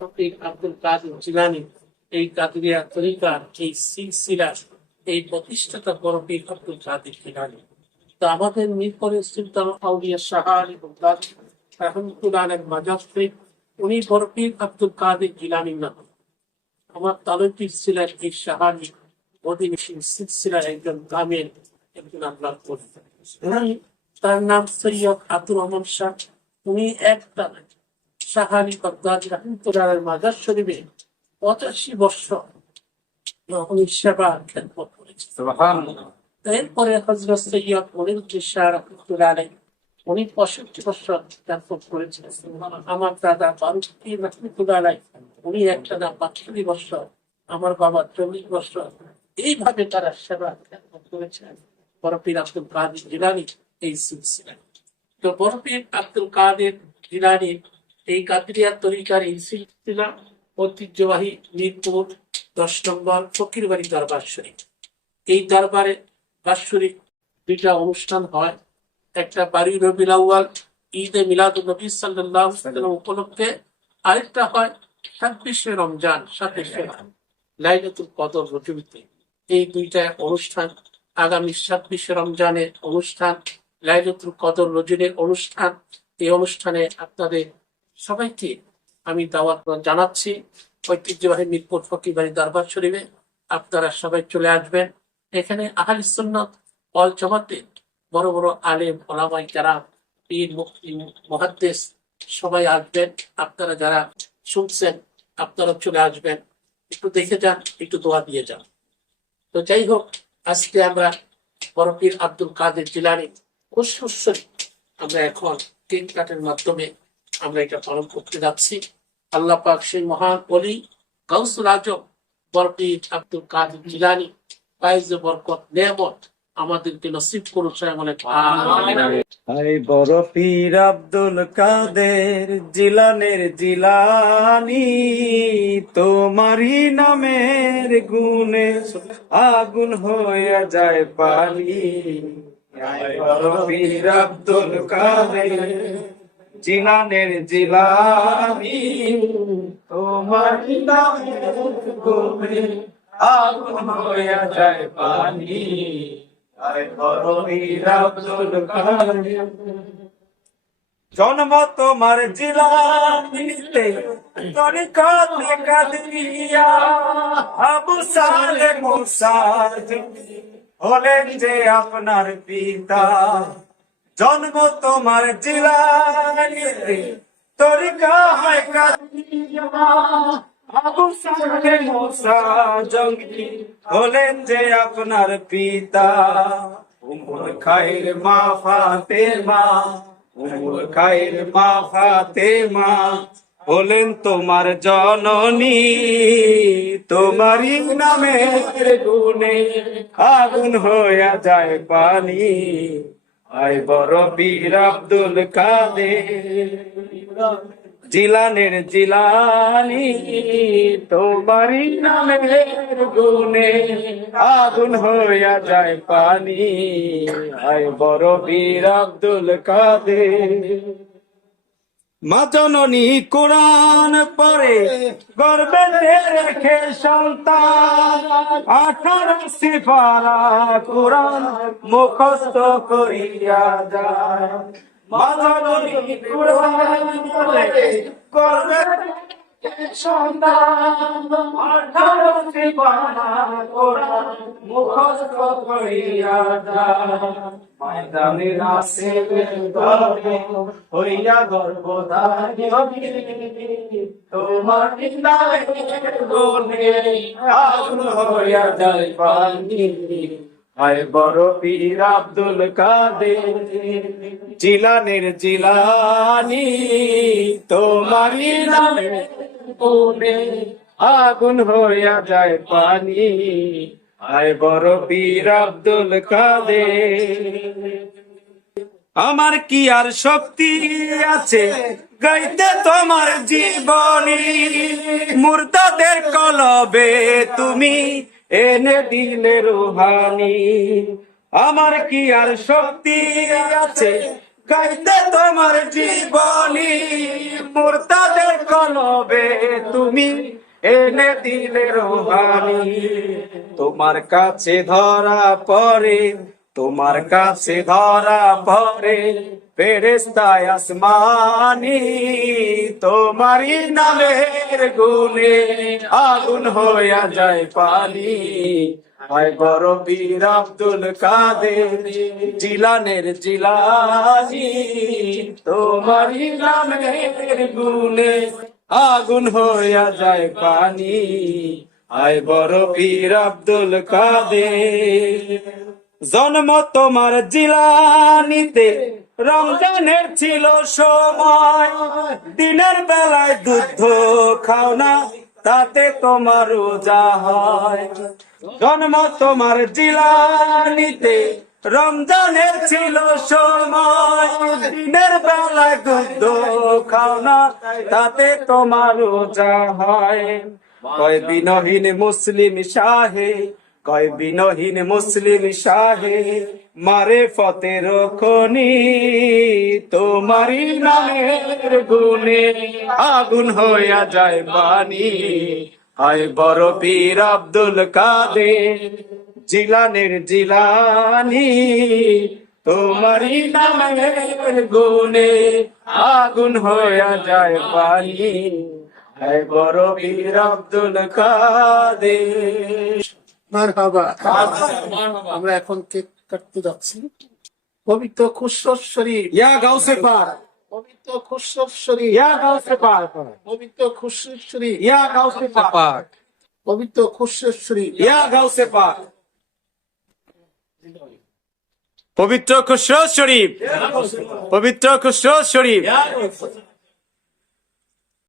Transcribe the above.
আব্দুল কাদের জিলানী, এই কাদরিয়া তরিকার এই সিলসিলার এই প্রতিষ্ঠাতা বরফির আব্দুল কাদের জিলানী। তো আমাদের মিরপুরে সুলতান আউলিয়া শাহ আলী বাগদাদী রাহমাতুল্লাহ আলাইহির মাজার শরীফ, উনি বরফির আব্দুল কাদের জিলানী নাম। আমার তালুকির ছিলেন এই শাহ আলী অধিবেশী সিলসিলার একজন কামেল, একজন আল্লাহ করতেন। তার নাম সৈয়দ আব্দুর রহমান শাহ। উনি একটা শাহ আলী বাগদাদী রাহমাতুল্লাহ আলাইহির মাজার শরীফে 85 বছর উনি সেবা খেদমত করেছেন। এরপরে হযরত সৈয়দ মনিরুদ্দিন শাহ রাহমাতুল্লাহ আলাইহি উনি 65 বছর খেদমত করেছেন। আমার দাদা বারুদ্দিন রাহমাতুল্লাহ আলাইহি উনি একটা না 45 বছর, আমার বাবা 40 বছর, এইভাবে তারা সেবা খেদমত করেছেন বরফির আব্দুল কাদের জিলানী এই সিলসিলা। তো বরফির আব্দুল কাদের জিলানী এই কাদরিয়া তরিকার এই সিলসিলা ঐতিহ্যবাহী মিরপুর 10 নম্বর ফকিরবাড়ি দরবার শরীফ। এই দরবারে বাৎসরিক 2টা অনুষ্ঠান হয়। একটা বারুই রবিউল আউয়াল ঈদে মিলাদুন নবী সাল্লাল্লাহু আলাইহি ওয়াসাল্লাম উপলক্ষে, আরেকটা হয় 26শে রমজান 27শে লাইলাতুল কদর রজনীতে। এই 2টা অনুষ্ঠান আগামী 26শে রমজানের অনুষ্ঠান, লাইলাতুল কদর রজনীর অনুষ্ঠান। এই অনুষ্ঠানে আপনাদের সবাইকে আমি দাওয়াত জানাচ্ছি ঐতিহ্যবাহী মিরপুর ফকিরবাড়ি দরবার শরীফে। আপনারা সবাই চলে আসবেন। এখানে আহলে সুন্নাত ওয়াল জামাতের বড় বড় আলেম ওলামায়ে কেরাম, পীর মুফতি মুহাদ্দিস সবাই আসবেন। আপনারা যারা শুনছেন আপনারা চলে আসবেন, একটু দেখে যান, একটু দোয়া দিয়ে যান। তো যাই হোক, আজকে আমরা বরফির আব্দুল কাদের জিলানী খুশখুশি আমরা এখন কেক কাটের মাধ্যমে আমরা এটা পালন করতে যাচ্ছি। আল্লাহ পাক সেই মহান ওলি গাউসুল আজম বরফির আব্দুল কাদের জিলানী ফায়েজ বরকত নেয়ামত আমাদেরকে নসিব করুন। হাই বরফির আব্দুল কাদের জিলানের জিলানী, তোমারই নামের গুণে আগুন হয়ে যায় পানি। হাই বরফির আব্দুল কাদের জিলানের জিলানী, তোমারই নামের গুণে আগুন হয়ে যায় পানি। জন্ম তোমার জিলানীতে তরিকাতে কাদরিয়া, আবু সালেহ মুসা হলেন যে আপনার পিতা। জন্ম তোমার জিলানীতে তরিকা হয় কাদরিয়া, আবু সালেহ মুসা জঙ্গি হলেন যে আপনার পিতা। উম্মুল খায়র মা ফাতেমা, উম্মুল খায়র মা ফাতেমা হলেন তোমার জননী। তোমারই নামের গুণে আগুন হয়ে যায় পানি। আয় বরফির আব্দুল কাদের জিলানের জিলানী, তোমারই নামের গুণে আগুন হইয়া যায় পানি। আয় বরফির আব্দুল কাদের। মা জননী কোরআন পড়ে গর্বে রেখে সন্তান, 18 সিফারা কোরআন মুখস্থ করিয়া যায়। মা জননী কোরআন পড়ে গর্বে সন্তান, 18 সিফারা কোরআন মুখস্থ করিয়া যায়। ময়দানে রাসূলের দরে হইয়া গর্ভধারী, তোমার নামের গুণে আগুন হইয়া যায় পানি। হায় বরফির আব্দুল কাদের জিলানের জিলানী, তোমারই নামের গুণে আগুন হইয়া যায় পানি। হায় বরফির আব্দুল কাদের। আমার কি আর শক্তি আছে গাইতে তোমার জীবনী, মুর্দাদের কলবে তুমি এনে দিলে রুহানি। আমার কি আর শক্তি আছে গাইতে তোমার জীবনী মুর্তাদের কলবে তুমি এনে দিলে রোহানি তোমার কাছে ধরা পড়ে তোমার কাছে ধরা পড়ে ফেরেশতায় আসমানি তোমারই নামের গুণে আগুন হইয়া যায় পানি হয় বড় বীর আব্দুল কাদের জিলানের জিলানি তোমারই নামের গুণে আগুন হইয়া যায় পানি আয় বড় পীর আব্দুল কাদের জন্ম তোমার জিলানিতে রমজানের ছিল সময় দিনের বেলায় দুধ খাও না তাতে তোমার রোজা হয় জন্ম তোমার জিলানিতে রমজানের ছিল সময় দিনের বেলায় দুধ খাও না তাতে তোমার রোজা হয় কয় বিনহীন মুসলিম শাহে কয় বিনহীন মুসলিম শাহে মারে ফতের খনি তোমারই নামের গুণে আগুন হইয়া যায় বাণী হায় বড় পীর আব্দুল কাদের জিলানের জিলানি তোমারই নামের গুণে আগুন হইয়া যায় বাণী হায় বড় পীর আব্দুল কাদের মারহাবা। আমরা এখন কেক কাটতে যাচ্ছি। পবিত্র খুশরত শরীফ, ইয়া গাউসে পাক পবিত্র খুশরত শরীফ, ইয়া গাউসে পাক পবিত্র খুশরত শরীফ, ইয়া গাউসে পাক পবিত্র খুশরত শরীফ। ইয়া গাউসে পাক পবিত্র খুশরত শরীফ পবিত্র খুশরত শরীফ